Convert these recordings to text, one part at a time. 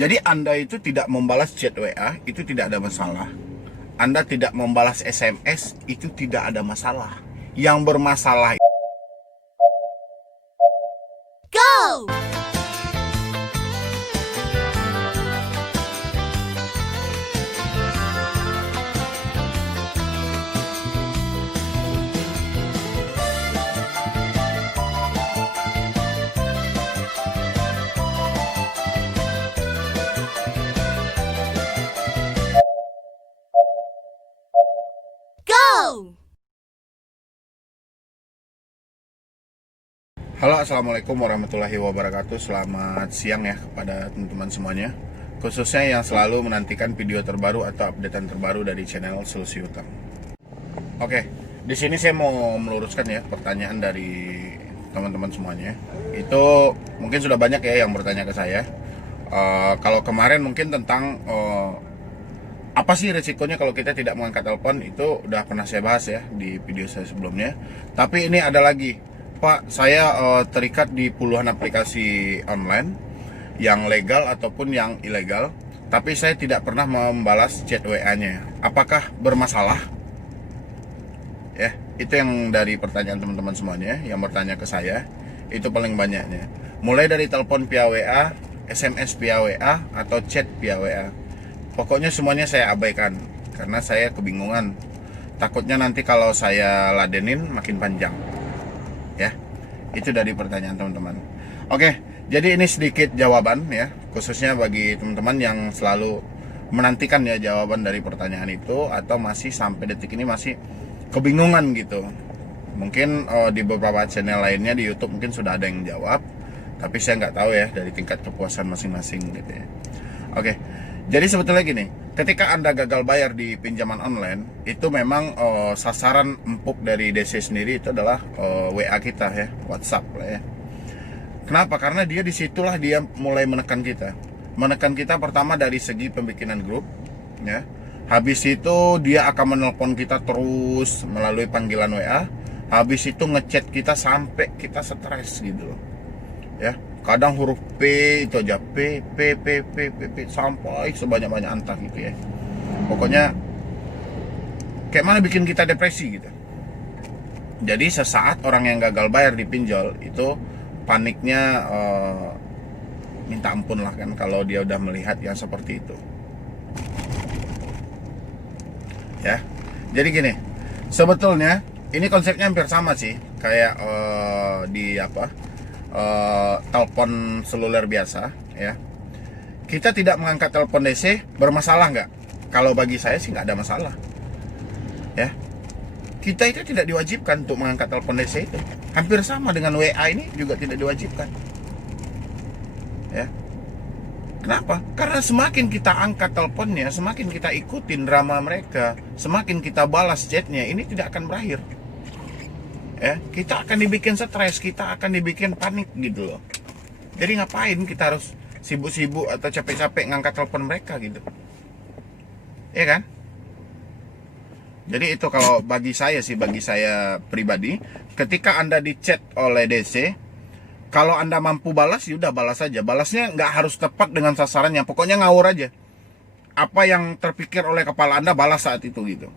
Jadi Anda itu tidak membalas chat WA, itu tidak ada masalah. Anda tidak membalas SMS, itu tidak ada masalah. Yang bermasalah Go! Go! Halo, assalamualaikum warahmatullahi wabarakatuh. Selamat siang ya kepada teman-teman semuanya, khususnya yang selalu menantikan video terbaru atau updatean terbaru dari channel Solusi Utang. Oke, di sini saya mau meluruskan ya pertanyaan dari teman-teman semuanya. Itu mungkin sudah banyak ya yang bertanya ke saya. Kalau kemarin mungkin tentang apa sih resikonya kalau kita tidak mengangkat telepon, itu udah pernah saya bahas ya di video saya sebelumnya. Tapi ini ada lagi, Pak, saya terikat di puluhan aplikasi online yang legal ataupun yang ilegal, tapi saya tidak pernah membalas chat WA-nya. Apakah bermasalah? Ya, itu yang dari pertanyaan teman-teman semuanya yang bertanya ke saya. Itu paling banyaknya. Mulai dari telepon via WA, SMS via WA, atau chat via WA. Pokoknya semuanya saya abaikan karena saya kebingungan. Takutnya nanti kalau saya ladenin makin panjang. Ya, itu dari pertanyaan teman-teman. Oke, jadi ini sedikit jawaban ya, khususnya bagi teman-teman yang selalu menantikan ya jawaban dari pertanyaan itu, atau masih sampai detik ini masih kebingungan gitu. Mungkin di beberapa channel lainnya di YouTube mungkin sudah ada yang jawab, tapi saya nggak tahu ya dari tingkat kepuasan masing-masing gitu ya. Oke, jadi sebetulnya gini, ketika Anda gagal bayar di pinjaman online, itu memang sasaran empuk dari DC sendiri itu adalah WA kita ya, WhatsApp lah ya. Kenapa? Karena dia disitulah dia mulai menekan kita. Menekan kita pertama dari segi pembikinan grup, ya. Habis itu dia akan menelpon kita terus melalui panggilan WA. Habis itu ngechat kita sampai kita stres gitu loh. Ya, kadang huruf P itu aja P sampai sebanyak-banyak antah gitu ya. Pokoknya kayak mana bikin kita depresi gitu. Jadi sesaat orang yang gagal bayar di pinjol itu paniknya minta ampun lah kan kalau dia udah melihat yang seperti itu. Ya, jadi gini, sebetulnya ini konsepnya hampir sama sih kayak di telepon seluler biasa ya. Kita tidak mengangkat telepon DC bermasalah nggak? Kalau bagi saya sih nggak ada masalah ya. Kita itu tidak diwajibkan untuk mengangkat telepon DC itu. Hampir sama dengan WA ini juga tidak diwajibkan ya. Kenapa? Karena semakin kita angkat teleponnya, semakin kita ikutin drama mereka, semakin kita balas chatnya, ini tidak akan berakhir ya. Kita akan dibikin stres, kita akan dibikin panik gitu loh. Jadi ngapain kita harus sibuk-sibuk atau capek-capek ngangkat telepon mereka gitu, ya kan? Jadi itu kalau bagi saya sih, bagi saya pribadi, ketika Anda di-chat oleh DC, kalau Anda mampu balas, yaudah balas aja. Balasnya nggak harus tepat dengan sasarannya, pokoknya ngawur aja. Apa yang terpikir oleh kepala Anda, balas saat itu gitu.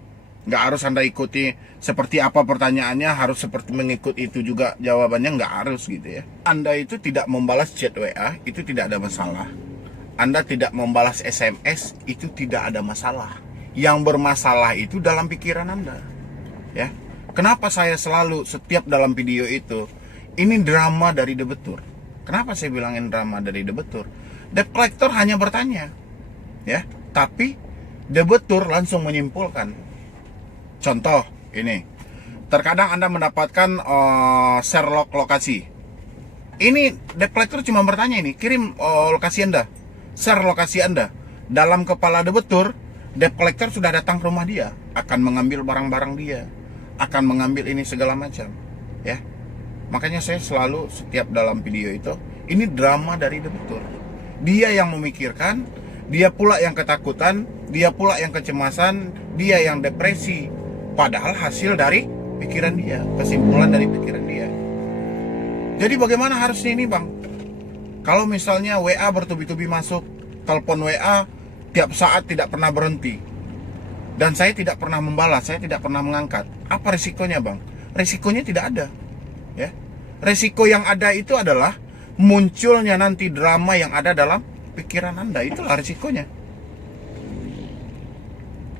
Nggak harus Anda ikuti seperti apa pertanyaannya, harus seperti mengikut itu juga jawabannya, nggak harus gitu ya. Anda itu tidak membalas chat WA, itu tidak ada masalah. Anda tidak membalas SMS, itu tidak ada masalah. Yang bermasalah itu dalam pikiran Anda ya. Kenapa saya selalu setiap dalam video itu ini drama dari debetur? Kenapa saya bilangin drama dari debetur? Debt collector hanya bertanya ya, tapi debetur langsung menyimpulkan. Contoh ini, terkadang Anda mendapatkan share lokasi. Ini debt collector cuma bertanya, ini kirim lokasi Anda, share lokasi Anda. Dalam kepala debetur, debt collector sudah datang ke rumah dia, akan mengambil barang-barang dia, akan mengambil ini segala macam ya. Makanya saya selalu setiap dalam video itu, ini drama dari debetur. Dia yang memikirkan, dia pula yang ketakutan, dia pula yang kecemasan, dia yang depresi. Padahal hasil dari pikiran dia, kesimpulan dari pikiran dia. Jadi bagaimana harusnya ini Bang? Kalau misalnya WA bertubi-tubi masuk, telepon WA tiap saat tidak pernah berhenti. Dan saya tidak pernah membalas, saya tidak pernah mengangkat. Apa risikonya, Bang? Risikonya tidak ada. Ya. Risiko yang ada itu adalah munculnya nanti drama yang ada dalam pikiran Anda. Itulah risikonya.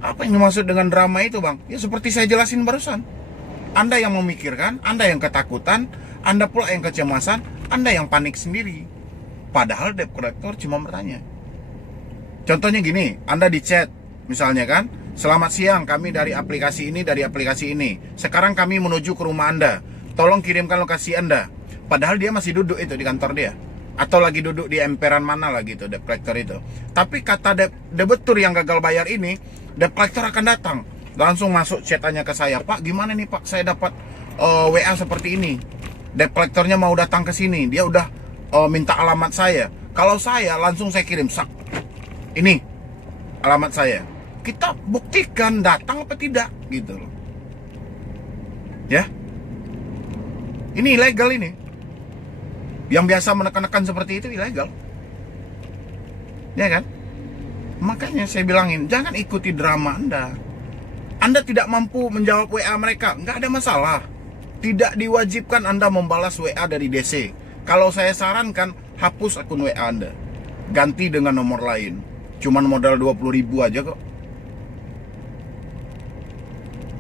Apa yang dimaksud dengan drama itu, Bang? Ya seperti saya jelasin barusan. Anda yang memikirkan, Anda yang ketakutan, Anda pula yang kecemasan, Anda yang panik sendiri. Padahal debt collector cuma bertanya. Contohnya gini, Anda di chat, misalnya kan, selamat siang, kami dari aplikasi ini. Sekarang kami menuju ke rumah Anda. Tolong kirimkan lokasi Anda. Padahal dia masih duduk itu di kantor dia. Atau lagi duduk di emperan mana lah gitu, debt collector itu. Tapi kata debitur yang gagal bayar ini, debt collector akan datang. Langsung masuk chatannya ke saya. Pak, gimana nih Pak, saya dapat WA seperti ini. Debt collectornya mau datang ke sini. Dia udah minta alamat saya. Kalau saya, langsung saya kirim. Ini alamat saya. Kita buktikan datang apa tidak gitu loh. Ya. Ini ilegal ini. Yang biasa menekan-nekan seperti itu ilegal. Ya kan? Makanya saya bilangin, jangan ikuti drama Anda. Anda tidak mampu menjawab WA mereka, nggak ada masalah. Tidak diwajibkan Anda membalas WA dari DC. Kalau saya sarankan, hapus akun WA Anda. Ganti dengan nomor lain. Cuman modal 20.000 aja kok.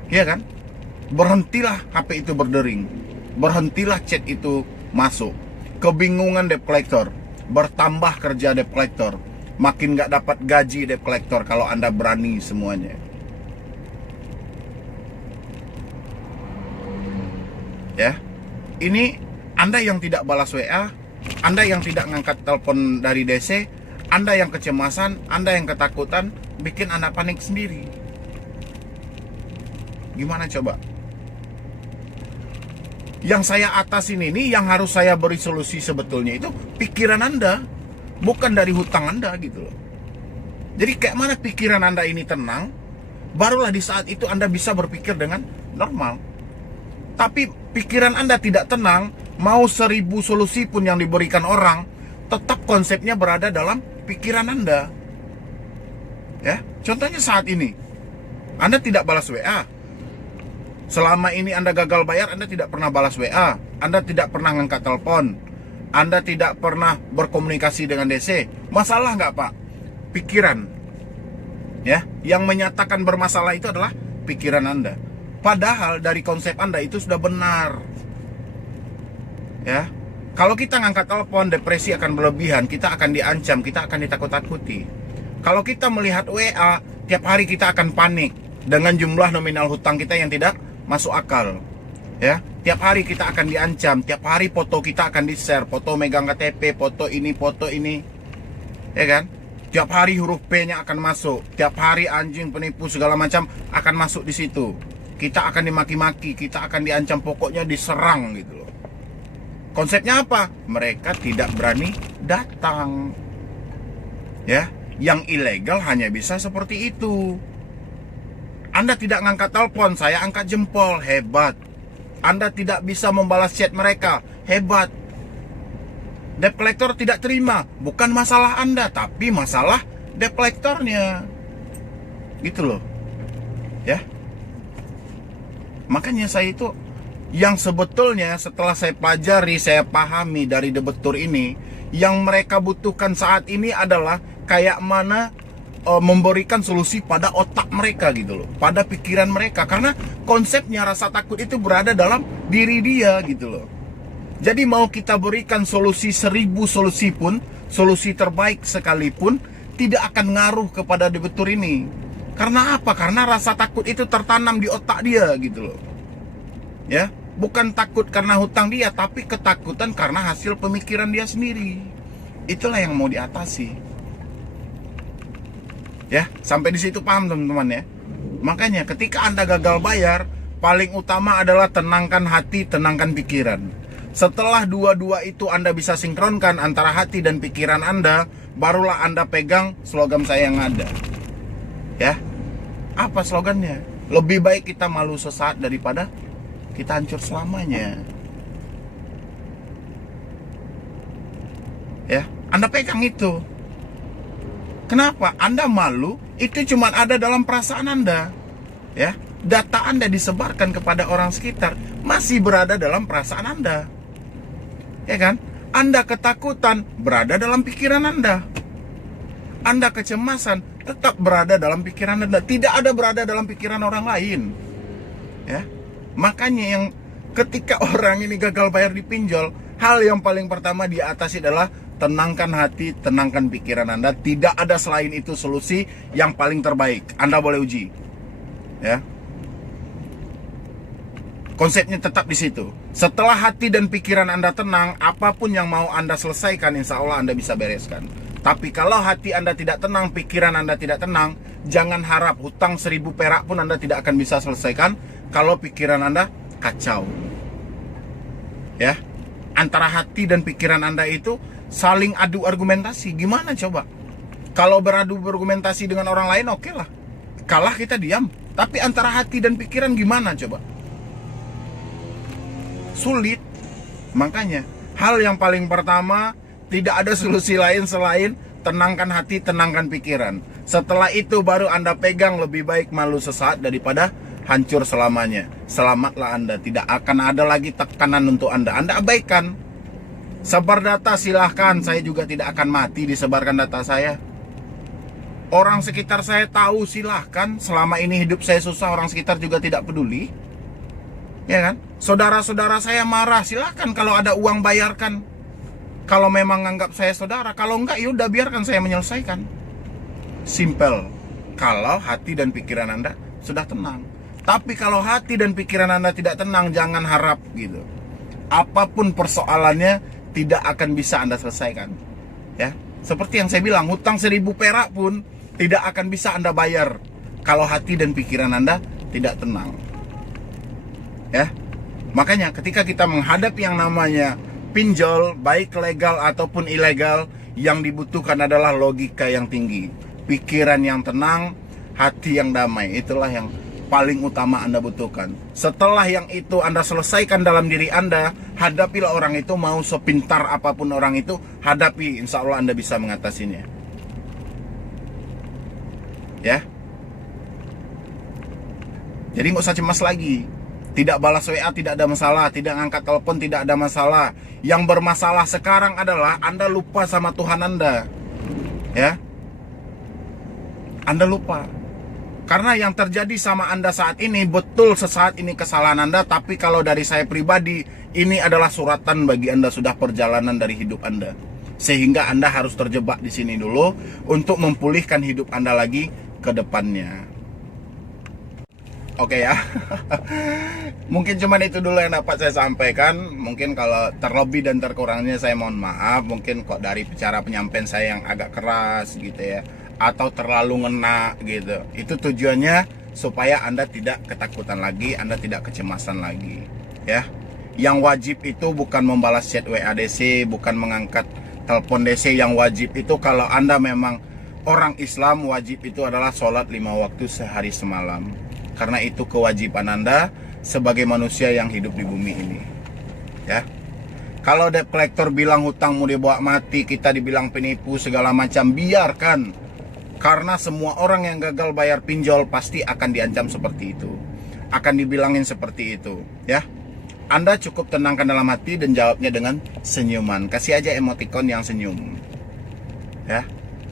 Iya kan? Berhentilah HP itu berdering. Berhentilah chat itu masuk. Kebingungan debt collector. Bertambah kerja debt collector. Makin gak dapat gaji debt collector kalau Anda berani semuanya. Ya. Ini Anda yang tidak balas WA, Anda yang tidak ngangkat telepon dari DC, Anda yang kecemasan, Anda yang ketakutan, bikin Anda panik sendiri. Gimana coba? Yang saya atasin ini, yang harus saya beri solusi sebetulnya itu pikiran Anda, bukan dari hutang Anda gitu loh. Jadi kayak mana pikiran Anda ini tenang, barulah di saat itu Anda bisa berpikir dengan normal. Tapi pikiran Anda tidak tenang, mau 1000 solusi pun yang diberikan orang, tetap konsepnya berada dalam pikiran Anda. Ya, contohnya saat ini, Anda tidak balas WA. Selama ini Anda gagal bayar, Anda tidak pernah balas WA, Anda tidak pernah ngangkat telepon, Anda tidak pernah berkomunikasi dengan DC. Masalah nggak Pak? Pikiran. Ya, yang menyatakan bermasalah itu adalah pikiran Anda. Padahal dari konsep Anda itu sudah benar. Ya, kalau kita ngangkat telepon, depresi akan berlebihan, kita akan diancam, kita akan ditakut-takuti. Kalau kita melihat WA, tiap hari kita akan panik dengan jumlah nominal hutang kita yang tidak masuk akal. Ya, tiap hari kita akan diancam, tiap hari foto kita akan di-share, foto megang KTP, foto ini. Ya kan? Tiap hari huruf P-nya akan masuk, tiap hari anjing, penipu segala macam akan masuk di situ. Kita akan dimaki-maki, kita akan diancam, pokoknya diserang gitu loh. Konsepnya apa? Mereka tidak berani datang. Ya, yang ilegal hanya bisa seperti itu. Anda tidak ngangkat telepon, saya angkat jempol, hebat. Anda tidak bisa membalas chat mereka, hebat. Debt collector tidak terima, bukan masalah Anda, tapi masalah debt collectornya. Gitu loh. Ya. Makanya saya itu, yang sebetulnya setelah saya pelajari, saya pahami dari debitur ini, yang mereka butuhkan saat ini adalah kayak mana memberikan solusi pada otak mereka gitu loh, pada pikiran mereka, karena konsepnya rasa takut itu berada dalam diri dia gitu loh. Jadi mau kita berikan solusi 1000 solusi pun, solusi terbaik sekalipun, tidak akan ngaruh kepada debitur ini. Karena apa? Karena rasa takut itu tertanam di otak dia gitu loh. Ya, bukan takut karena hutang dia, tapi ketakutan karena hasil pemikiran dia sendiri. Itulah yang mau diatasi. Ya, sampai di situ paham teman-teman ya. Makanya ketika Anda gagal bayar, paling utama adalah tenangkan hati, tenangkan pikiran. Setelah dua-dua itu Anda bisa sinkronkan antara hati dan pikiran Anda, barulah Anda pegang slogan saya yang ada. Ya. Apa slogannya? Lebih baik kita malu sesaat daripada kita hancur selamanya. Ya, Anda pegang itu. Kenapa? Anda malu, itu cuma ada dalam perasaan Anda. Ya, data Anda disebarkan kepada orang sekitar, masih berada dalam perasaan Anda. Ya kan? Anda ketakutan, berada dalam pikiran Anda. Anda kecemasan, tetap berada dalam pikiran Anda. Tidak ada berada dalam pikiran orang lain. Ya, makanya yang ketika orang ini gagal bayar di pinjol, hal yang paling pertama dia atasi adalah tenangkan hati, tenangkan pikiran Anda. Tidak ada selain itu solusi yang paling terbaik. Anda boleh uji. Ya. Konsepnya tetap di situ. Setelah hati dan pikiran Anda tenang, apapun yang mau Anda selesaikan, insya Allah Anda bisa bereskan. Tapi kalau hati Anda tidak tenang, pikiran Anda tidak tenang, jangan harap hutang 1000 perak pun Anda tidak akan bisa selesaikan kalau pikiran Anda kacau. Ya, antara hati dan pikiran Anda itu saling adu argumentasi. Gimana coba? Kalau beradu argumentasi dengan orang lain, oke lah. Kalah kita diam. Tapi antara hati dan pikiran gimana coba? Sulit. Makanya hal yang paling pertama, tidak ada solusi lain selain tenangkan hati, tenangkan pikiran. Setelah itu baru Anda pegang, lebih baik malu sesaat daripada hancur selamanya. Selamatlah Anda, tidak akan ada lagi tekanan untuk Anda. Anda abaikan. Sebar data silahkan, saya juga tidak akan mati disebarkan data saya. Orang sekitar saya tahu, silahkan. Selama ini hidup saya susah, orang sekitar juga tidak peduli. Ya kan? Saudara-saudara saya marah, silahkan kalau ada uang bayarkan. Kalau memang anggap saya saudara, kalau enggak yaudah biarkan saya menyelesaikan. Simple. Kalau hati dan pikiran Anda sudah tenang. Tapi kalau hati dan pikiran Anda tidak tenang, jangan harap gitu. Apapun persoalannya tidak akan bisa Anda selesaikan. Ya, seperti yang saya bilang, hutang 1000 perak pun tidak akan bisa Anda bayar kalau hati dan pikiran Anda tidak tenang. Ya, makanya ketika kita menghadapi yang namanya pinjol, baik legal ataupun ilegal, yang dibutuhkan adalah logika yang tinggi, pikiran yang tenang, hati yang damai. Itulah yang paling utama Anda butuhkan. Setelah yang itu Anda selesaikan dalam diri Anda, hadapilah orang itu, mau sepintar apapun orang itu, hadapi, insya Allah Anda bisa mengatasinya. Ya, jadi nggak usah cemas lagi. Tidak balas WA tidak ada masalah, tidak ngangkat telepon tidak ada masalah. Yang bermasalah sekarang adalah Anda lupa sama Tuhan Anda. Ya, Anda lupa. Karena yang terjadi sama Anda saat ini, betul sesaat ini kesalahan Anda, tapi kalau dari saya pribadi, ini adalah suratan bagi Anda, sudah perjalanan dari hidup Anda. Sehingga Anda harus terjebak di sini dulu untuk memulihkan hidup Anda lagi ke depannya. Oke ya. Mungkin cuman itu dulu yang dapat saya sampaikan. Mungkin kalau terlebih dan terkurangnya saya mohon maaf. Mungkin kok dari cara penyampaian saya yang agak keras gitu ya, atau terlalu ngena gitu. Itu tujuannya supaya Anda tidak ketakutan lagi, Anda tidak kecemasan lagi. Ya, yang wajib itu bukan membalas chat WA DC, bukan mengangkat telepon DC. Yang wajib itu kalau Anda memang orang Islam, wajib itu adalah sholat 5 waktu sehari semalam. Karena itu kewajiban Anda sebagai manusia yang hidup di bumi ini. Ya, kalau debt collector bilang hutangmu dibawa mati, kita dibilang penipu segala macam, biarkan. Karena semua orang yang gagal bayar pinjol pasti akan diancam seperti itu, akan dibilangin seperti itu. Ya, Anda cukup tenangkan dalam hati dan jawabnya dengan senyuman. Kasih aja emoticon yang senyum. Ya,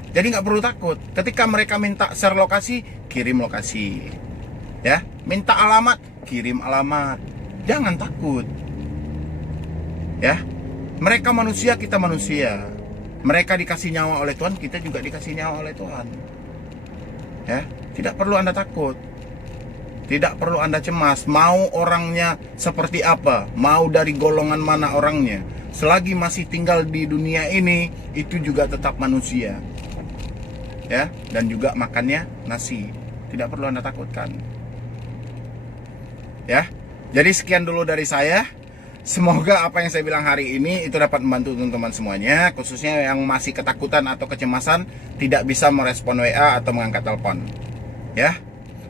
jadi nggak perlu takut. Ketika mereka minta share lokasi, kirim lokasi. Ya, minta alamat, kirim alamat. Jangan takut. Ya, mereka manusia, kita manusia. Mereka dikasih nyawa oleh Tuhan, kita juga dikasih nyawa oleh Tuhan. Ya, tidak perlu Anda takut. Tidak perlu Anda cemas. Mau orangnya seperti apa, mau dari golongan mana orangnya, selagi masih tinggal di dunia ini, itu juga tetap manusia. Ya, dan juga makannya nasi. Tidak perlu Anda takutkan. Ya, jadi sekian dulu dari saya. Semoga apa yang saya bilang hari ini itu dapat membantu teman-teman semuanya, khususnya yang masih ketakutan atau kecemasan, tidak bisa merespon WA atau mengangkat telepon. Ya,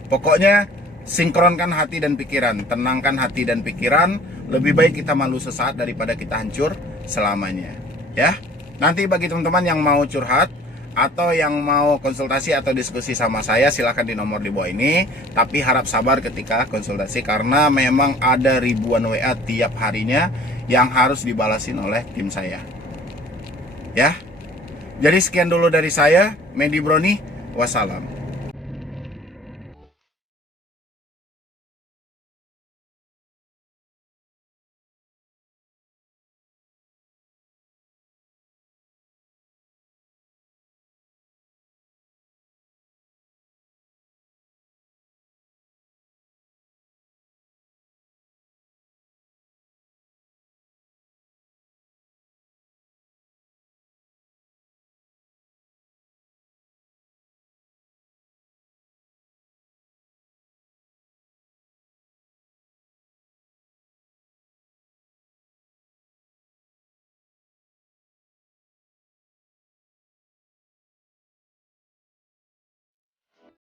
pokoknya sinkronkan hati dan pikiran, tenangkan hati dan pikiran. Lebih baik kita malu sesaat daripada kita hancur selamanya. Ya, nanti bagi teman-teman yang mau curhat atau yang mau konsultasi atau diskusi sama saya, silahkan di nomor di bawah ini. Tapi harap sabar ketika konsultasi, karena memang ada ribuan WA tiap harinya yang harus dibalasin oleh tim saya. Ya, jadi sekian dulu dari saya, Medi Broni. Wassalam.